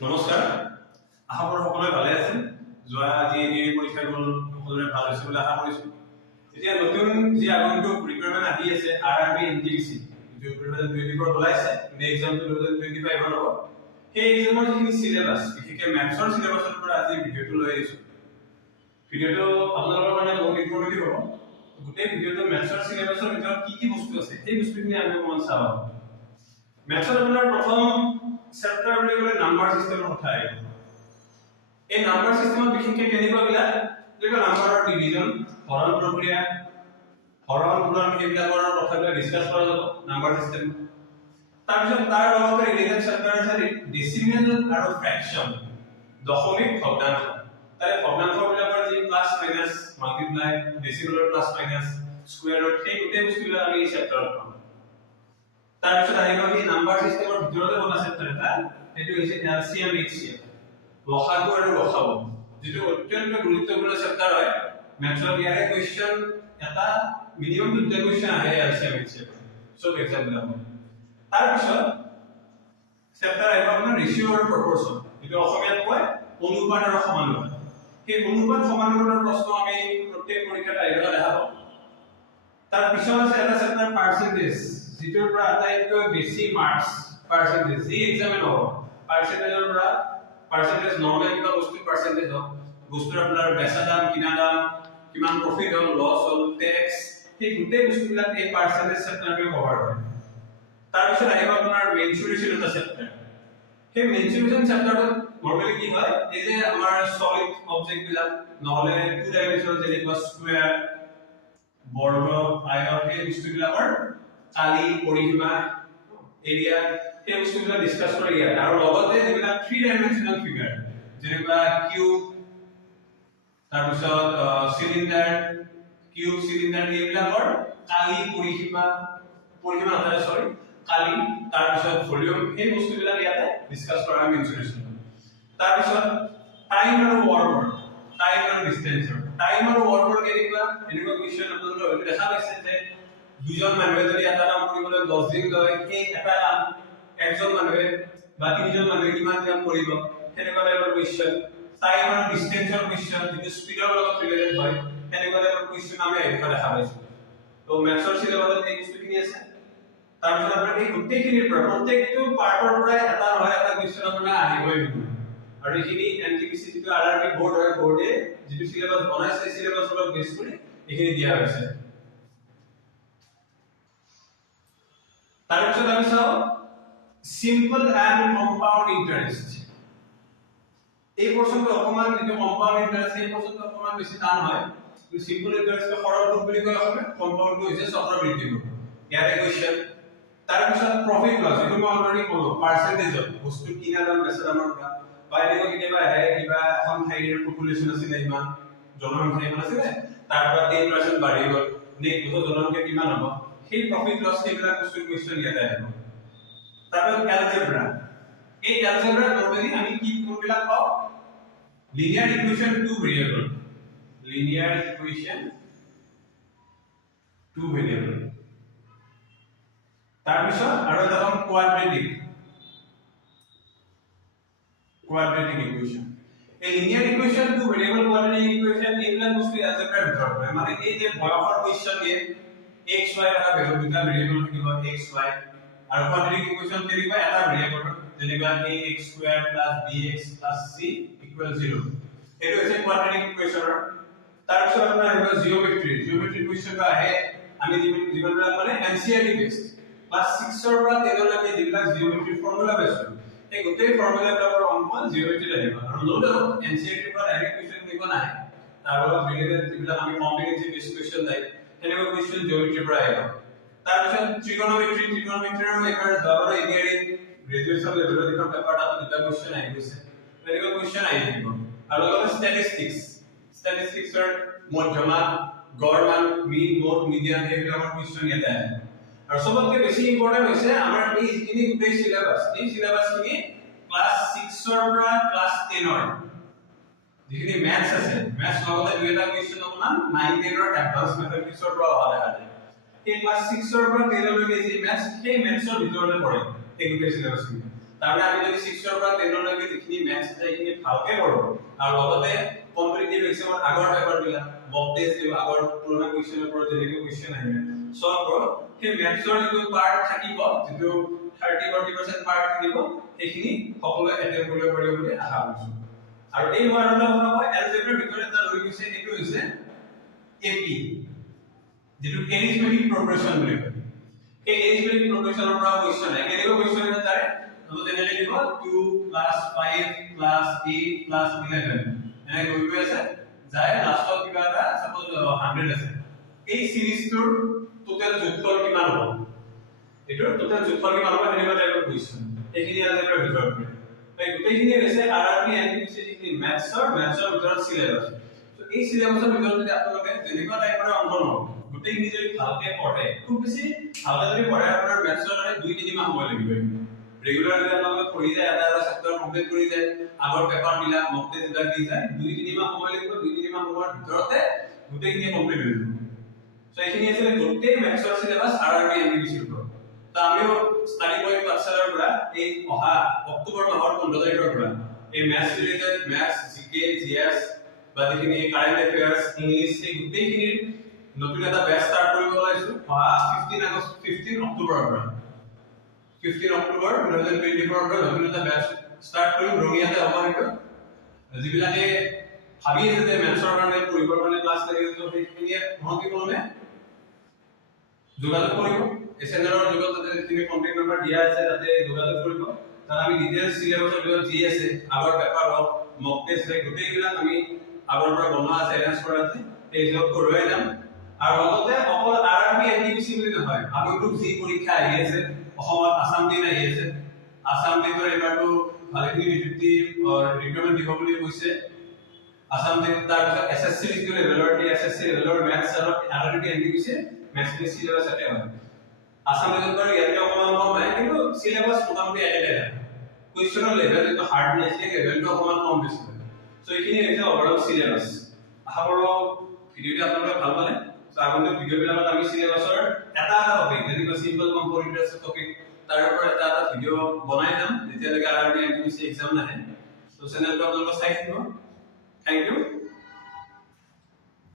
নমস্কাৰ আশা কৰো সকলোৱে ভালে আছে যোৱা আজি এই পৰীক্ষাবোৰ সকলোৰে ভাল হৈছে বুলি আশা কৰিছো এতিয়া নতুন যি আগন্তুক ৰিকুৱাৰমেন্ট আহি আছে আৰআৰবি এনটিপিসি যে 2024 ওলাইছে মে এক্সাম 2025 হ'ব সেই এক্সামৰ যিখিনি সিলেবাস বিশেষকৈ ম্যাথছৰ সিলেবাসৰ পৰা আজি ভিডিঅটো লৈ আহিছো ভিডিঅটো আপোনালোকৰ কাৰণে বহুত ইনফৰমেটিভ হ'ব গোটেই ভিডিঅটো ম্যাথছৰ সিলেবাসৰ ভিতৰত কি বস্তু আছে সেই বস্তুখিনি আমি অকমান চাম ম্যাথছৰ আপোনাৰ প্ৰথম চেপ্টাৰ বুলি ক'লে নাম্বাৰ সিস্টেমৰ কথা আহিব এই নাম্বাৰ সিস্টেমত বিশেষকৈ কেনেকুৱা বিলাক যেনে নাম্বাৰৰ ডিভিজন হৰণ প্ৰক্ৰিয়া হৰণ গুণন এইবিলাকৰ কথাবিলাক ডিসকাস কৰা যাব নাম্বাৰ সিস্টেম তাৰপিছত তাৰ লগতে ৰিলেটেড চেপ্টাৰ আছে ডেসিমেল আৰু ফ্ৰেকশন দশমিক ভগ্নাংশ তাৰে ভগ্নাংশবিলাকৰ যি প্লাস মাইনাস মাল্টিপ্লাই ডেসিমেলৰ প্লাস মাইনাস স্কয়াৰত সেই গোটেই বস্তুবিলাক আমি এই চেপ্টাৰত পাম তাৰপিছত আহিব এই নাম্বাৰ সিস্টেমৰ ভিতৰতে বনা চেপ্টাৰ এটা এটো হৈছে এলসিএম এইচসিএম লসাগু আৰু লসাগু যেটো অত্যন্ত গুৰুত্বপূৰ্ণ চেপ্টাৰ হয় ম্যাথছৰ ইয়াৰে কোৱেশ্চন এটা মিনিমাম দুটা কোৱেশ্চন আহে এলসিএম এইচসিএম সব এক্সাম্পল হ'ব তাৰপিছত চেপ্টাৰ আহিব আপোনাৰ ৰেশিও আৰু প্ৰপৰচন যেটো অসমীয়াত কয় অনুপাত আৰু সমানুপাত সেই অনুপাত সমানুপাতৰ প্ৰশ্ন আমি প্ৰত্যেক পৰীক্ষাত আহিলে দেখা পাওঁ তাৰ পিছত আছে এটা চেপ্টাৰ পাৰ্চেন্টেজ যেটোৰ পৰা আটাইতকৈ বেছি মাৰ্কস পাৰ্চেন্টেজ যি এক্সামে হ'ব পাৰ্চেন্টেজৰ পৰা পাৰ্চেন্টেজ নৰ্মেল কিবা বস্তু পাৰ্চেন্টেজ হ'ব বস্তুৰ আপোনাৰ বেচা দাম কিনা দাম কিমান প্ৰফিট হ'ল লছ হ'ল ট্যাক্স এই গোটেই বস্তুবিলাক এই পাৰ্চেন্টেজ চেপ্টাৰটোৱে কভাৰ কৰে তাৰপিছত আহিব আপোনাৰ মেনচুৰেচন এটা চেপ্টাৰ সেই মেনচুৰেচন চেপ্টাৰটোত নৰ্মেলি কি হয় এই যে আমাৰ সলিড অবজেক্ট বিলাক নহলে টু ডাইমেনশনাল যেনেকুৱা স্কয়াৰ বৰ্গ আয়ত এই বস্তুবিলাকৰ কালি পৰিসীমা এৰিয়া এই বস্তুবিলাক ডিসকাস কৰি ইয়াত আৰু লগতে যেবিলাক 3 ডাইমেনশনাল ফিগাৰ যেনেকুৱা কিউব তাৰপিছত সিলিন্ডাৰ কিউব সিলিন্ডাৰ এইবিলাকৰ কালি পৰিসীমা নহয় সৰি কালি তাৰপিছত ভলিউম এই বস্তুবিলাক ইয়াতে ডিসকাস কৰা আমি ইনস্টিটিউচন তাৰপিছত টাইম আৰু ৱৰ্কৰ টাইম আৰু ডিসটেন্সৰ টাইম আৰু ৱৰ্কৰ কেনেকুৱা এনেকুৱা কোৱেশ্চন আপোনালোকে দেখা পাইছে যে দুজন মানুহে যদি এটা কাম কৰিবলৈ 10 দিন লয় এই এটা কাম একজন মানুহে বা তিনিজন মানুহে কিমান কাম কৰিব সেনেকুৱা টাইপৰ কোৱেশ্চন টাইম আৰু ডিসটেন্সৰ কোৱেশ্চন যেটো স্পিডৰ লগত ৰিলেটেড হয় সেনেকুৱা টাইপৰ কোৱেশ্চন আমি দেখা পাইছো তো ম্যাথছৰ সিলেবাসত এই বস্তুখিনি আছে তাৰপিছত আপোনাৰ এই গোটেইখিনিৰ পৰা প্ৰত্যেকটো পাৰ্টৰ পৰা এটা নহয় এটা কোৱেশ্চন আপোনাৰ আহিবই আৰু এইখিনি এনটিপিসি যেটো আৰআৰবি বোৰ্ড হয় বোৰ্ডে যেটো সিলেবাস বনাইছে সিলেবাসৰ ওপৰত বেছ কৰি এইখিনি দিয়া হৈছে তাৰপিছত আমি চাও সিম্পল এন্ড কম্পাউন্ড ইন্টারেস্ট এই পোরশনটো অকমান যেটো কম্পাউন্ড ইন্টারেস্ট এই পোরশনটো অকমান বেছি টান হয় সিম্পল ইন্টারেস্ট সৰল ৰূপ বুলি কয় অসমে কম্পাউন্ডটো হৈছে চক্ৰবৃদ্ধি ৰূপ ইয়াৰে কোৱেশ্চন তাৰপিছত প্ৰফিট লছ যেটো মই অলৰেডি ক'লো পাৰ্চেন্টেজ বস্তু কিনা দাম বেচা দামৰ পৰা বা এনেকুৱা কেতিয়াবা আহে কিবা এখন ঠাইৰ পপুলেশন আছিল ইমান জনসংখ্যা ইমান আছিল তাৰ পৰা 10% বাঢ়ি গ'ল নেক্সট বছৰ জনসংখ্যা কিমান হ'ব সেই প্ৰফিট লছ এইবিলাক বস্তু কোৱেশ্চন ইয়াতে আহিব তাৰপিছত এলজেব্ৰা এই এলজেব্ৰা নৰমালি আমি কি কোনবিলাক পাওঁ linear equation two variable linear equation two variable তাৰপিছত আৰু এটা পাম কোৱাড্ৰেটিক ইকুৱেশন এই linear equation two variable quadratic equation এইবিলাক বস্তু এলজেব্ৰাৰ ভিতৰত হয় মানে এই যে বয়সৰ কোৱেশ্চন দিয়ে x y এটা দুটা ভেৰিয়েবল থাকিব x y আৰু কোৱাড্ৰেটিক ইকুৱেশন কেনেকুৱা এটা ভেৰিয়েবল যেনেকুৱা ax স্কয়াৰ bx c 0 এটো হৈছে কোৱাড্ৰেটিক ইকুৱেশনৰ তাৰপিছত আপোনাৰ আহিব জিওমেট্ৰি ইকুৱেশনটো আহে আমি যিবিলাক মানে এনসিআৰটি বেসড ক্লাস 6 ৰ পৰা 10 লৈকে যিবিলাক জিওমেট্ৰি ফৰ্মুলা বেসড এই গোটেই ফৰ্মুলাবিলাকৰ অংক জিওমেট্ৰি আহিব আৰু নোটো এনসিআৰটি পৰা ডাইৰেক্ট কোৱেশ্চন দিব নাহে তাৰ লগত ৰিলেটেড যিবিলাক আমি কম্প্লিকেটেড বেস কোৱেশ্চন যায় তেনেকুৱা কোৱেশ্চন জিওমেট্ৰি পৰা আহিব তাৰপিছত ত্ৰিকোণমিতিৰ এবাৰ যাবৰ এৰিয়াৰে গ্ৰেজুৱেচন লেভেলৰ এখন পেপাৰটা দুটা কোৱেশ্চন আহি গৈছে তেনেকুৱা কোৱেশ্চন আহি থাকিব আৰু লগতে ষ্টেটিষ্টিক্সৰ মধ্যমা গড় মান মিন মোড মিডিয়ান এইবিলাকৰ কোৱেশ্চন ইয়াতে আহে আৰু সবতকৈ বেছি ইম্পৰ্টেন্ট হৈছে আমাৰ এই যিখিনি গোটেই সিলেবাসখিনি ক্লাস 6 ৰ পৰা ক্লাস 10 ৰ যিখিনি ম্যাথছ আছে ম্যাথছ লগতে দুটা কোৱেশ্চন অকমান 9 10 ৰ এডভান্স মেথমেটিক্সৰ পৰা অহা দেখা যায় এই ক্লাস 6 ৰ পৰা 10 লৈকে যি ম্যাথছ সেই ম্যাথছৰ ভিতৰতে পৰে এই গোটেই সিলেবাসখিনি তাৰমানে আমি যদি 6 ৰ পৰা 10 লৈকে যিখিনি ম্যাথছ আছে এইখিনি ভালকে পঢ়ো আৰু লগতে কম্পিটিটিভ এক্সামৰ আগৰ পেপাৰবিলাক মক টেষ্ট দিব আগৰ পুৰণা কোৱেশ্চনৰ পৰা যেনেকৈ কোৱেশ্চন আহে সলভ কৰক সেই ম্যাথছৰ যিটো পাৰ্ট থাকিব যিটো 30-40% পাৰ্ট থাকিব সেইখিনি সকলোৱে এটেম্প কৰিব পাৰিব বুলি আশা কৰিছো আৰু এই মডেলটো আপোনালোকৰ এলজেব্ৰাৰ ভিতৰত এটা লৈ গৈছে এইটো হৈছে এপি যেটো এৰিথমেটিক প্ৰগ্ৰেছন বুলি কয় এই এৰিথমেটিক প্ৰগ্ৰেছনৰ পৰা কোৱেশ্চন আহে কেনেকৈ কোৱেশ্চন আহে তাৰে তো তেনেকৈ দিব 2 + 5 + 8 + 11 এনে গৈ আছে যায় লাষ্টত কিবা এটা সাপোজ 100 আছে এই সিৰিজটোৰ টোটাল যোগফল কিমান হ'ব এটোৰ টোটাল যোগফল কিমান হ'ব হেনেকুৱা টাইপৰ কোৱেশ্চন এইখিনি এলজেব্ৰাৰ ভিতৰত পৰে এই গোটেইখিনি হৈছে আৰআৰবি এনটিপিসি যিখিনি ম্যাথছৰ ভিতৰত সিলেবাস তো এই সিলেবাসৰ ভিতৰত যদি আপোনালোকে যেনেকুৱা টাইপৰ অংক ন গোটেইখিনি যদি ভালকে পঢ়ে খুব বেছি ভালকে যদি পঢ়ে আপোনাৰ ম্যাথছৰ কাৰণে 2-3 মাহ সময় লাগিব ৰেগুলাৰ যদি আপোনালোকে পঢ়ি যায় এটা চেপ্টাৰ কমপ্লিট কৰি যায় আগৰ পেপাৰ বিলাক মক টেষ্ট বিলাক দি যায় 2-3 মাহ সময় লাগিব 2-3 মাহ সময়ৰ ভিতৰতে গোটেইখিনি কমপ্লিট হৈ যাব সো এইখিনি আছে গোটেই ম্যাথছৰ সিলেবাস আৰআৰবি এনটিপিসিৰ ওপৰত তো আমিও স্টাডি পইণ্ট পাঠশালাৰ পৰা এই অহা অক্টোবৰ মাহৰ 15 তাৰিখৰ পৰা এই ম্যাথছ ৰিলেটেড ম্যাথছ জিকে জিএস বা যিখিনি কাৰেন্ট এফেয়াৰ্স ইংলিশ এই গোটেইখিনিৰ নতুন এটা ব্যাচ ষ্টাৰ্ট কৰিব ওলাইছো অহা 15 অক্টোবৰৰ পৰা 15 অক্টোবৰ 2024 পৰা নতুন এটা ব্যাচ ষ্টাৰ্ট কৰিম ৰঙিয়াতে হ'ব সেইটো যিবিলাকে ভাবি আছে যে ম্যাথছৰ কাৰণে পঢ়িবৰ কাৰণে ক্লাছ লাগি আছে সেইখিনিয়ে মহতি কলমে যোগাযোগ কৰিব এই চেনেলৰ যোগাযোগ তাতে যিখিনি কন্টাক্ট নম্বৰ দিয়া আছে তাতে যোগাযোগ কৰিব তাত আমি ডিটেইলছ সিলেবাসৰ ভিতৰত যি আছে আগৰ পেপাৰ হওক মক টেষ্ট হয় গোটেইবিলাক আমি আগৰ পৰা বনোৱা আছে এৰেঞ্জ কৰা আছে এই যোগ কৰোৱাই যাম আৰু লগতে অকল আৰআৰবি এনটিপিসি বুলি নহয় আগতো যি পৰীক্ষা আহি আছে অসমত আসাম দিন আহি আছে আসাম দিনৰ এবাৰটো ভালেখিনি ডিফিক্টিভ ৰিকমেন্ড দিব বুলি কৈছে আসাম দিন তাৰ এসএসসি যিটো লেভেলৰ এসএসসি লেভেলৰ ম্যাথছ আৰু আৰআৰবি এনটিপিসি ম্যাথছ সিলেবাস আছে আসাম দিনৰ পৰা ইয়াতে অকমান কম নাই কিন্তু সিলেবাস মোটামুটি একেটাই কোৱেশ্চনৰ লেভেল যেটো হাৰ্ডনেস এই লেভেলটো অকমান কম বেছি সো এইখিনি হৈছে ওভাৰঅল সিলেবাস আশা কৰো ভিডিওটো আপোনালোকে ভাল পালে সো আগন্তুক ভিডিওবিলাকত আমি সিলেবাসৰ এটা টপিক যেনেকৈ সিম্পল কম্পোনেন্টছ টপিক তাৰ ওপৰত এটা ভিডিও বনাই যাম যেতিয়ালৈকে আৰআৰবি এনটিপিসি এক্সাম নাহে সো চেনেলটো আপোনালোকে চাই থাকিব থ্যাংক ইউ